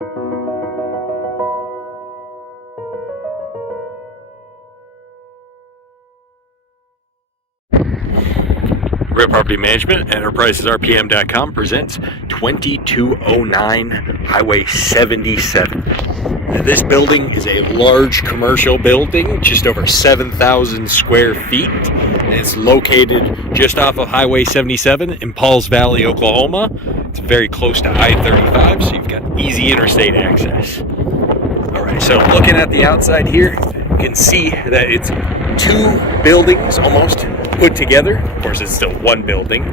Real Property Management, EnterprisesRPM.com presents 2209 Highway 77. This building is a large commercial building, just over 7,000 square feet, and it's located just off of Highway 77 in Pauls Valley, Oklahoma. It's very close to I-35, so you've got easy interstate access. Alright, so looking at the outside here, you can see that it's two buildings almost put together. Of course, it's still one building,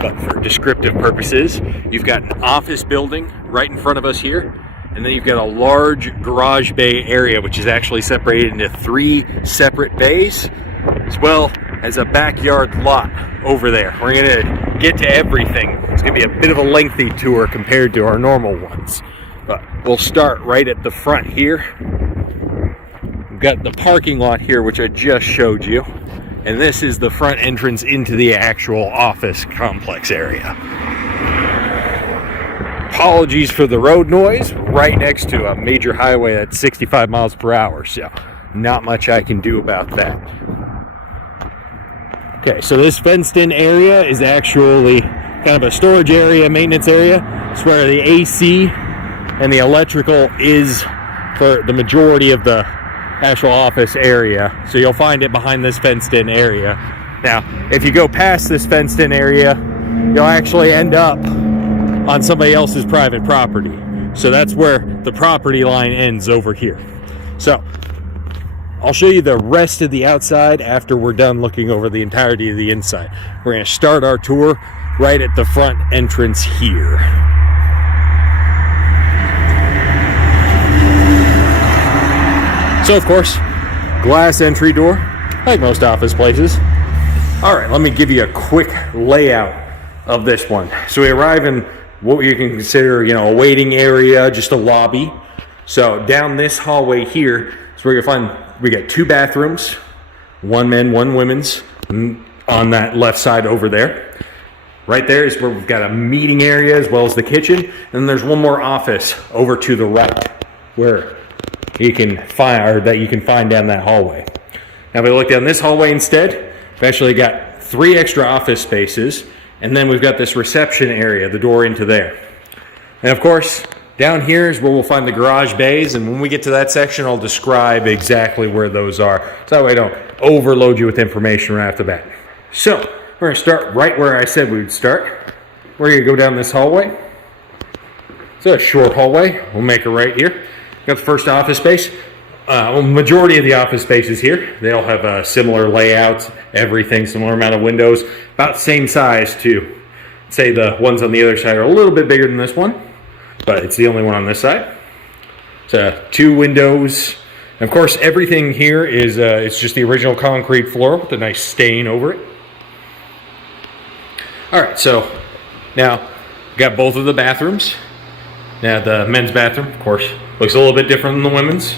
but for descriptive purposes, you've got an office building right in front of us here, and then you've got a large garage bay area, which is actually separated into three separate bays, as well as a backyard lot over there. We're gonna get to everything. It's gonna be a bit of a lengthy tour compared to our normal ones, but we'll start right at the front here. We've got the parking lot here, which I just showed you. And this is the front entrance into the actual office complex area. Apologies for the road noise, right next to a major highway that's 65 miles per hour, so not much I can do about that. Okay, so this fenced in area is actually kind of a storage area, maintenance area. It's where the AC and the electrical is for the majority of the actual office area, so you'll find it behind this fenced in area. Now, if you go past this fenced in area, you'll actually end up on somebody else's private property. So that's where the property line ends over here. So I'll show you the rest of the outside after we're done looking over the entirety of the inside. We're going to start our tour right at the front entrance here. So, of course, glass entry door, like most office places. All right, let me give you a quick layout of this one. So we arrive in what you can consider, a waiting area, just a lobby. So down this hallway here is where you'll find we got two bathrooms, one men, one women's, on that left side over there. Right there is where we've got a meeting area as well as the kitchen. And then there's one more office over to the right where you can find down that hallway. Now if we look down this hallway instead, we've actually got three extra office spaces, and then we've got this reception area, the door into there. And of course, down here is where we'll find the garage bays, and when we get to that section, I'll describe exactly where those are, so that way I don't overload you with information right off the bat. So, we're going to start right where I said we would start. We're going to go down this hallway. It's a short hallway. We'll make a right here. Got the first office space. Majority of the office spaces here, they all have similar layouts, everything, similar amount of windows, about same size to, say the ones on the other side are a little bit bigger than this one, but it's the only one on this side. It's two windows. And of course, everything here is it's just the original concrete floor with a nice stain over it. All right, so now got both of the bathrooms. Now the men's bathroom, of course, looks a little bit different than the women's.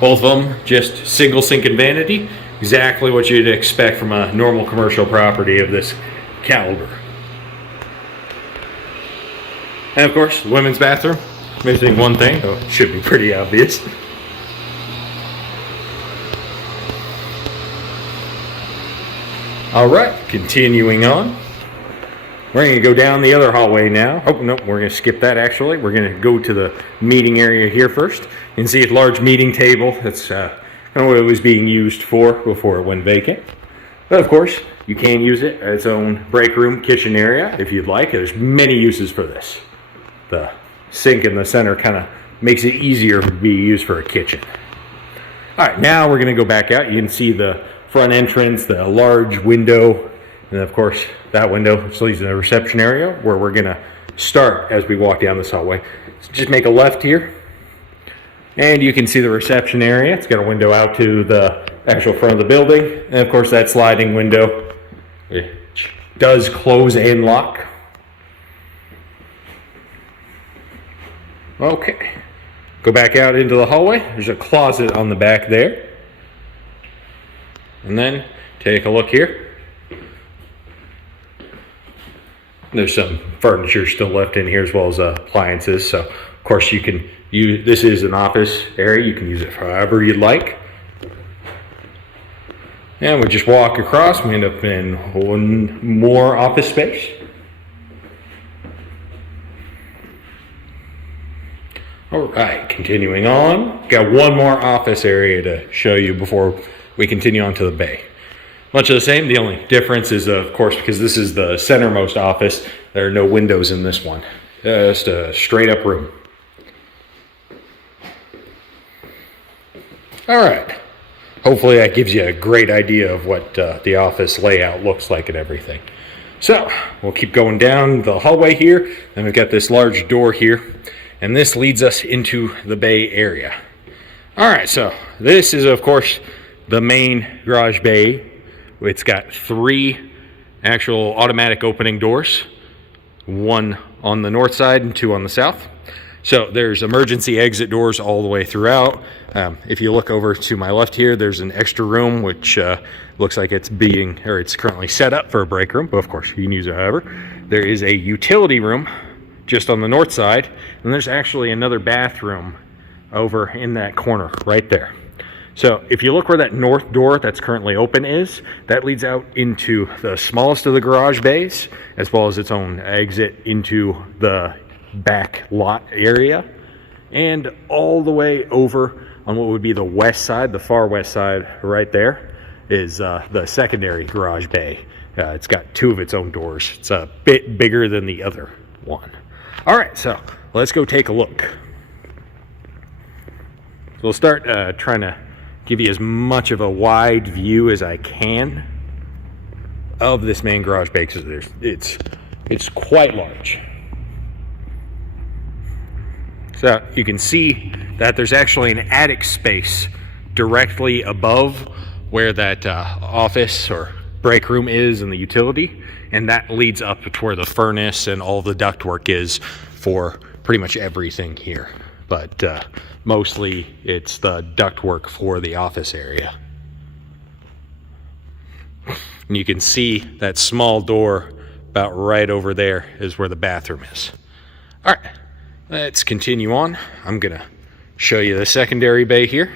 Both of them just single sink and vanity. Exactly what you'd expect from a normal commercial property of this caliber. And of course, the women's bathroom, missing one thing, though it should be pretty obvious. All right, continuing on. We're going to go down the other hallway now. Oh, no, we're going to skip that actually. We're going to go to the meeting area here first. You can see a large meeting table. That's kind of what it was being used for before it went vacant. But of course, you can use it as its own break room, kitchen area if you'd like. There's many uses for this. The sink in the center kind of makes it easier to be used for a kitchen. All right, now we're going to go back out. You can see the front entrance, the large window, and of course, that window leads to the reception area where we're going to start as we walk down this hallway. So just make a left here, and you can see the reception area. It's got a window out to the actual front of the building, and of course, that sliding window, it does close and lock. Okay, go back out into the hallway. There's a closet on the back there, and then take a look here. There's some furniture still left in here as well as appliances, so of course you can This is an office area. You can use it however you'd like. And we just walk across. We end up in one more office space. All right, continuing on. Got one more office area to show you before we continue on to the bay. Much of the same. The only difference is, of course, because this is the centermost office, there are no windows in this one. Just a straight up room. All right. Hopefully that gives you a great idea of what the office layout looks like and everything. So we'll keep going down the hallway here. Then we've got this large door here. And this leads us into the bay area. All right, so this is, of course, the main garage bay. It's got 3 actual automatic opening doors, 1 on the north side and 2 on the south. So there's emergency exit doors all the way throughout. If you look over to my left here, there's an extra room, which looks like it's currently set up for a break room, but of course you can use it however. There is a utility room just on the north side, and there's actually another bathroom over in that corner right there. So if you look where that north door that's currently open is, that leads out into the smallest of the garage bays, as well as its own exit into the back lot area. And all the way over on what would be the west side, the far west side right there, is the secondary garage bay. It's got 2 of its own doors. It's a bit bigger than the other one. All right, so let's go take a look. So we'll start trying to give you as much of a wide view as I can of this main garage bay, because it's quite large. So you can see that there's actually an attic space directly above where that office or break room is in the utility, and that leads up to where the furnace and all the ductwork is for pretty much everything here. But mostly it's the ductwork for the office area. And you can see that small door about right over there is where the bathroom is. All right, let's continue on. I'm gonna show you the secondary bay here.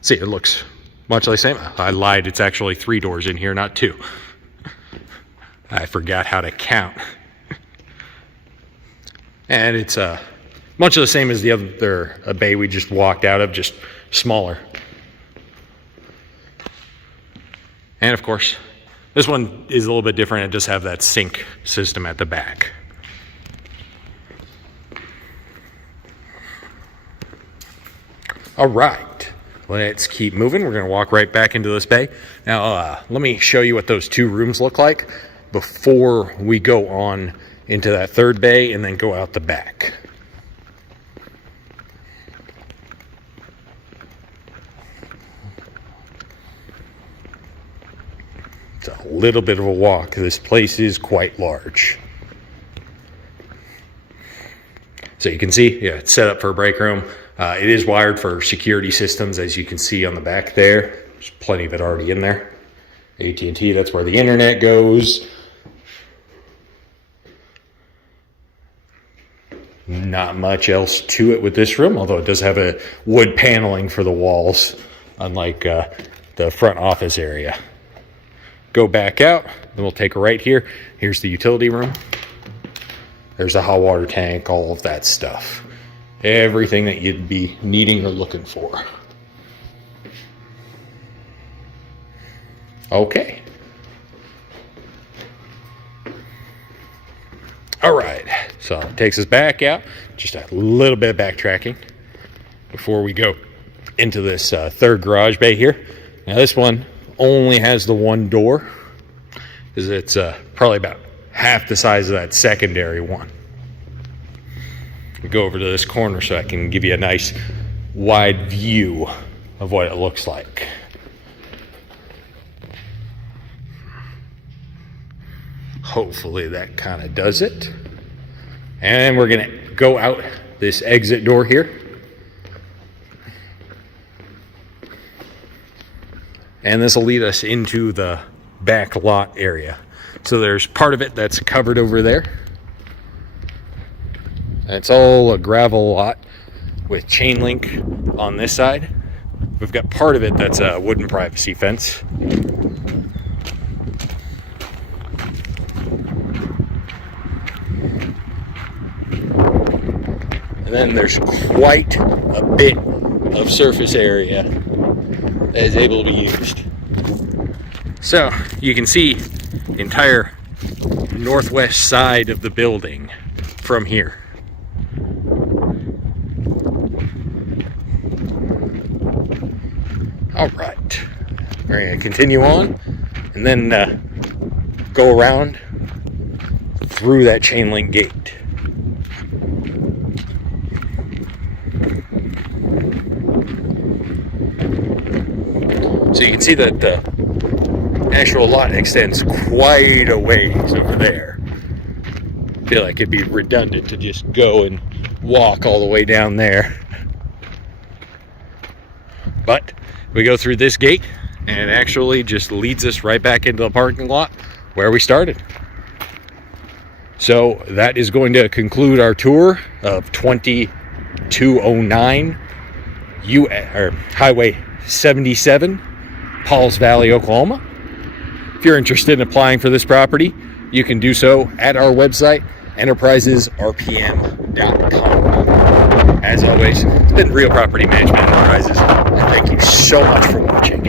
See, it looks much like the same. I lied, it's actually 3 doors in here, not 2. I forgot how to count. And it's much of the same as the other bay we just walked out of, just smaller. And of course, this one is a little bit different. It does have that sink system at the back. All right, let's keep moving. We're going to walk right back into this bay. Now, let me show you what those 2 rooms look like before we go on into that 3rd bay and then go out the back. It's a little bit of a walk. This place is quite large. So you can see, yeah, it's set up for a break room. It is wired for security systems, as you can see on the back there. There's plenty of it already in there. AT&T, that's where the internet goes. Not much else to it with this room, although it does have a wood paneling for the walls, unlike the front office area. Go back out, then we'll take a right here. Here's the utility room. There's a hot water tank, all of that stuff. Everything that you'd be needing or looking for. Okay. All right, so it takes us back out. Just a little bit of backtracking before we go into this 3rd garage bay here. Now this one only has the 1 door, because it's probably about half the size of that secondary one. We go over to this corner so I can give you a nice wide view of what it looks like. Hopefully that kind of does it. And we're gonna go out this exit door here. And this will lead us into the back lot area. So there's part of it that's covered over there. And it's all a gravel lot with chain link on this side. We've got part of it that's a wooden privacy fence. And then there's quite a bit of surface area that is able to be used. So you can see the entire northwest side of the building from here. All right, we're gonna continue on and then go around through that chain link gate. So you can see that the actual lot extends quite a ways over there. I feel like it'd be redundant to just go and walk all the way down there. But we go through this gate and it actually just leads us right back into the parking lot where we started. So that is going to conclude our tour of 2209 Highway 77, Pauls Valley, Oklahoma. If you're interested in applying for this property, you can do so at our website, enterprisesrpm.com. As always, it's been Real Property Management Enterprises, and thank you so much for watching.